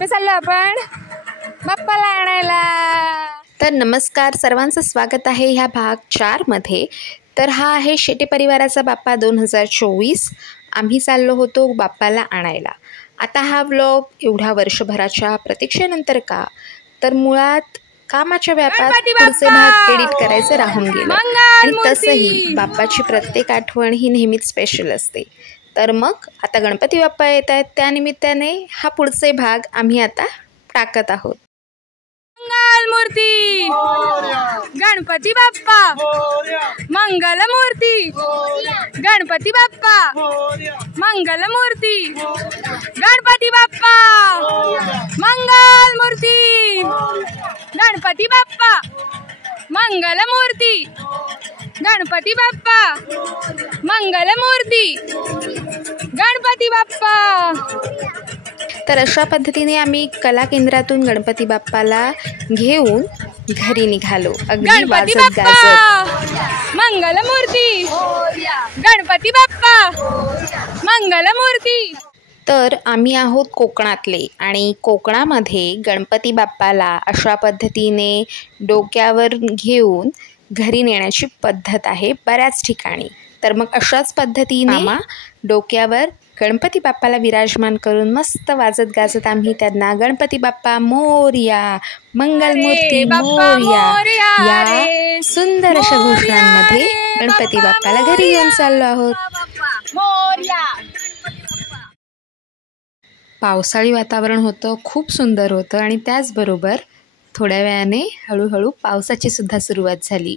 कुठे चाललो आपण? बाप्पाला आणायला. तर नमस्कार, सर्वांचं स्वागत आहे ह्या भाग 4 मध्ये. तर हा आहे शेटे परिवाराचा बाप्पा 2024. आम्ही चाललो होतो बाप्पाला आणायला. आता हा व्लॉग एवढ्या वर्षभराच्या प्रतीक्षेनंतर का, तर मुळात कामाच्या व्यापात पुढचे भाग एडिट करायचं राहून गेलं. आणि तसंही बाप्पाची प्रत्येक आठवण ही नेहमीच स्पेशल असते. तर मग आता गणपती बाप्पा येत आहेत, त्यानिमित्ताने हा पुढचे भाग आम्ही आता टाकत आहोत. मंगलमूर्ती गणपती बाप्पा, मंगलमूर्ती गणपती बाप्पा, मंगलमूर्ती गणपती बाप्पा, मंगलमूर्ती गणपती बाप्पा, मंगलमूर्ती गणपती बाप्पा, मंगलमूर्ती गणपती बाप्पा. तर अशा पद्धतीने आम्ही कला केंद्रातून गणपती बाप्पाला घेऊन घरी निघालो, अगदी वाजत गाजत. मंगलमूर्ती गणपती बाप्पा, मंगलमूर्ती. तर आम्ही आहोत कोकणातले आणि कोकणामध्ये गणपती बाप्पाला अशा पद्धतीने डोक्यावर घेऊन घरी नेण्याची पद्धत आहे बऱ्याच ठिकाणी. तर मग अशाच पद्धतीने डोक्यावर गणपती बाप्पाला विराजमान करून मस्त वाजत गाजत आम्ही त्यांना गणपती बाप्पा मोरया, मंगलमूर्ती मोरया या सुंदर अशा घोषणांमध्ये गणपती बाप्पाला घरी घेऊन चाललो आहोत. पावसाळी वातावरण होतं, खूप सुंदर होतं आणि त्याचबरोबर थोड्या वेळाने हळूहळू पावसाची सुद्धा सुरुवात झाली.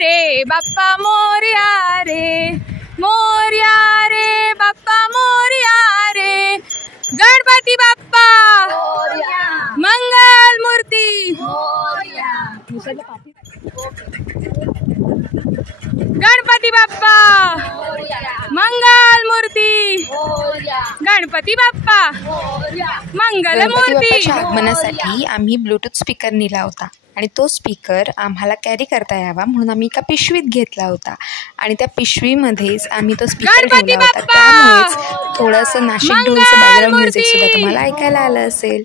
रे बाप्पा मोरया रे, मोरया रे बाप्पा मोरया रे, गणपती बाप्पा मंगलमूर्ती, गणपती बाप्पा मंगलमूर्ती, गणपती बाप्पा मंगलमूर्ती. आगमनासाठी आम्ही ब्लूटूथ स्पीकर नेला होता आणि तो स्पीकर आम्हाला कॅरी करता यावा म्हणून आम्ही एका पिशवीत घेतला होता आणि त्या पिशवीमध्येच आम्ही तो स्पीकर ठेवला होता. त्यामुळेच थोडंसं नाशिक ढोलचं बॅकग्राऊंड म्युझिक सुद्धा तुम्हाला ऐकायला आलं असेल.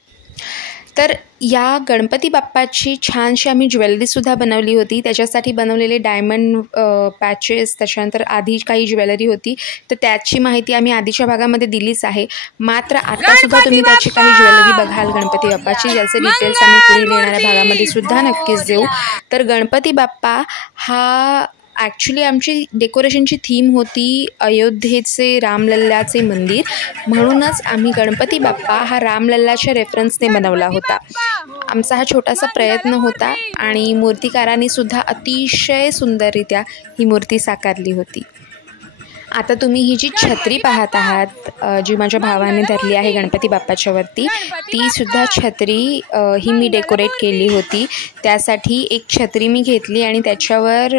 तर या गणपती बाप्पाची छानशी आम्ही ज्वेलरीसुद्धा बनवली होती. त्याच्यासाठी बनवलेले डायमंड पॅचेस, त्याच्यानंतर आधी काही ज्वेलरी होती, तर त्याची माहिती आम्ही आधीच्या भागामध्ये दिलीच आहे. मात्र आतासुद्धा तुम्ही त्याची काही ज्वेलरी बघाल गणपती बाप्पाची, ज्याचे डिटेल्स आम्ही पुढील येणाऱ्या भागामध्ये सुद्धा नक्कीच देऊ. तर गणपती बाप्पा हा ॲक्च्युली आमची डेकोरेशनची थीम होती अयोध्येचे रामलल्लाचे मंदिर, म्हणूनच आम्ही गणपती बाप्पा हा रामलल्लाच्या रेफरन्सने बनवला होता. आमचा हा छोटासा प्रयत्न होता आणि मूर्तिकारांनी सुद्धा अतिशय सुंदररित्या ही मूर्ती साकारली होती. आता तुम्ही ही जी छत्री पाहत आहात, जी माझ्या भावाने धरली आहे गणपती बाप्पाच्या वरती, ती सुद्धा छत्री ही मी डेकोरेट केली होती. त्यासाठी एक छत्री मी घेतली आणि त्याच्यावर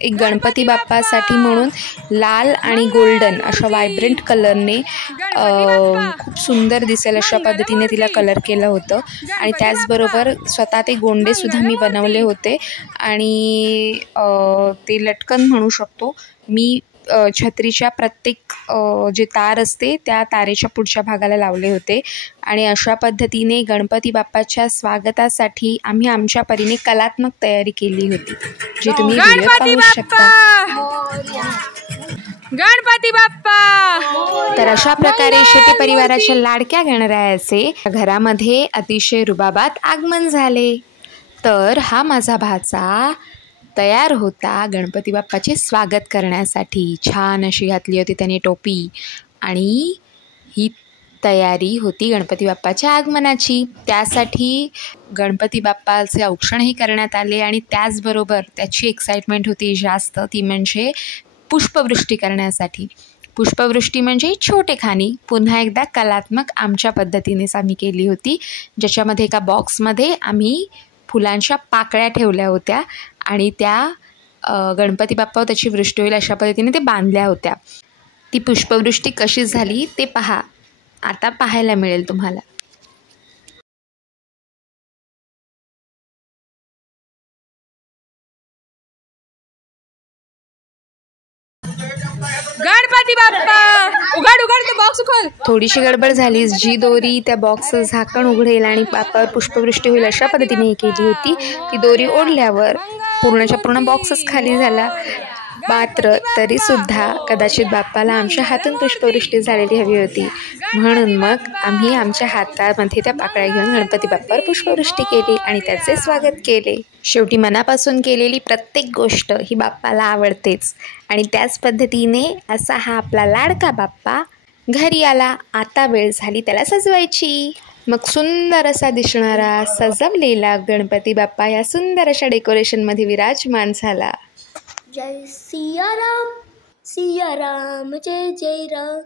एक गणपती बाप्पासाठी म्हणून लाल आणि गोल्डन अशा व्हायब्रंट कलरने खूप सुंदर दिसेल अशा पद्धतीने तिला कलर केलं होतं. आणि त्याचबरोबर स्वतः ते गोंडेसुद्धा मी बनवले होते आणि ते लटकन म्हणू शकतो मी छत्रीच्या प्रत्येक जे तार असते त्या तारेच्या पुढच्या भागाला लावले होते. आणि अशा पद्धतीने गणपती बाप्पाच्या स्वागतासाठी आम्ही आमच्या परीने कलात्मक तयारी केली होती, जी तुम्ही व्हिडिओ पाहू शकता. गणपती बाप्पा. तर अशा प्रकारे शेटे परिवाराच्या लाडक्या गणरायाचे घरामध्ये अतिशय रुबाबात आगमन झाले. तर हा माझा भाचा तयार होता गणपती बाप्पाचे स्वागत करण्यासाठी. छान अशी घातली होती त्याने टोपी आणि ही तयारी होती गणपती बाप्पाच्या आगमनाची. त्यासाठी गणपती बाप्पाचे औक्षणही करण्यात आले आणि त्याचबरोबर त्याची एक्साइटमेंट होती जास्त, ती म्हणजे पुष्पवृष्टी करण्यासाठी. पुष्पवृष्टी म्हणजे छोटे खाणी पुन्हा एकदा कलात्मक आमच्या पद्धतीनेच आम्ही केली होती, ज्याच्यामध्ये एका बॉक्समध्ये आम्ही फुलांच्या पाकळ्या ठेवल्या होत्या आणि त्या गणपती बाप्पा त्याची वृष्टी होईल अशा पद्धतीने ते बांधल्या होत्या. ती पुष्पवृष्टी कशी झाली ते पहा, आता पाहायला मिळेल तुम्हाला. गणपती बाप्पा उघड उघड तो बॉक्स खोल. थोडीशी गडबड झाली. जी दोरी त्या बॉक्सचं झाकण उघडेल आणि बाप्पावर पुष्पवृष्टी होईल अशा पद्धतीने ही केली होती. ती दोरी ओढल्यावर पूर्णच्या पूर्ण बॉक्सच खाली झाला. मात्र तरीसुद्धा कदाचित बाप्पाला आमच्या हातून पुष्पवृष्टी झालेली हवी होती, म्हणून मग आम्ही आमच्या हातामध्ये त्या पाकळ्या घेऊन गणपती बाप्पावर पुष्पवृष्टी केली आणि त्याचे स्वागत केले. शेवटी मनापासून केलेली प्रत्येक गोष्ट ही बाप्पाला आवडतेच आणि त्याच पद्धतीने असा हा आपला लाडका बाप्पा घरी आला. आता वेळ झाली त्याला सजवायची. मग सुंदर असा दिसणारा सजवलेला गणपती बाप्पा या सुंदर अशा डेकोरेशनमध्ये विराजमान झाला. जय सिया राम जय जय राम.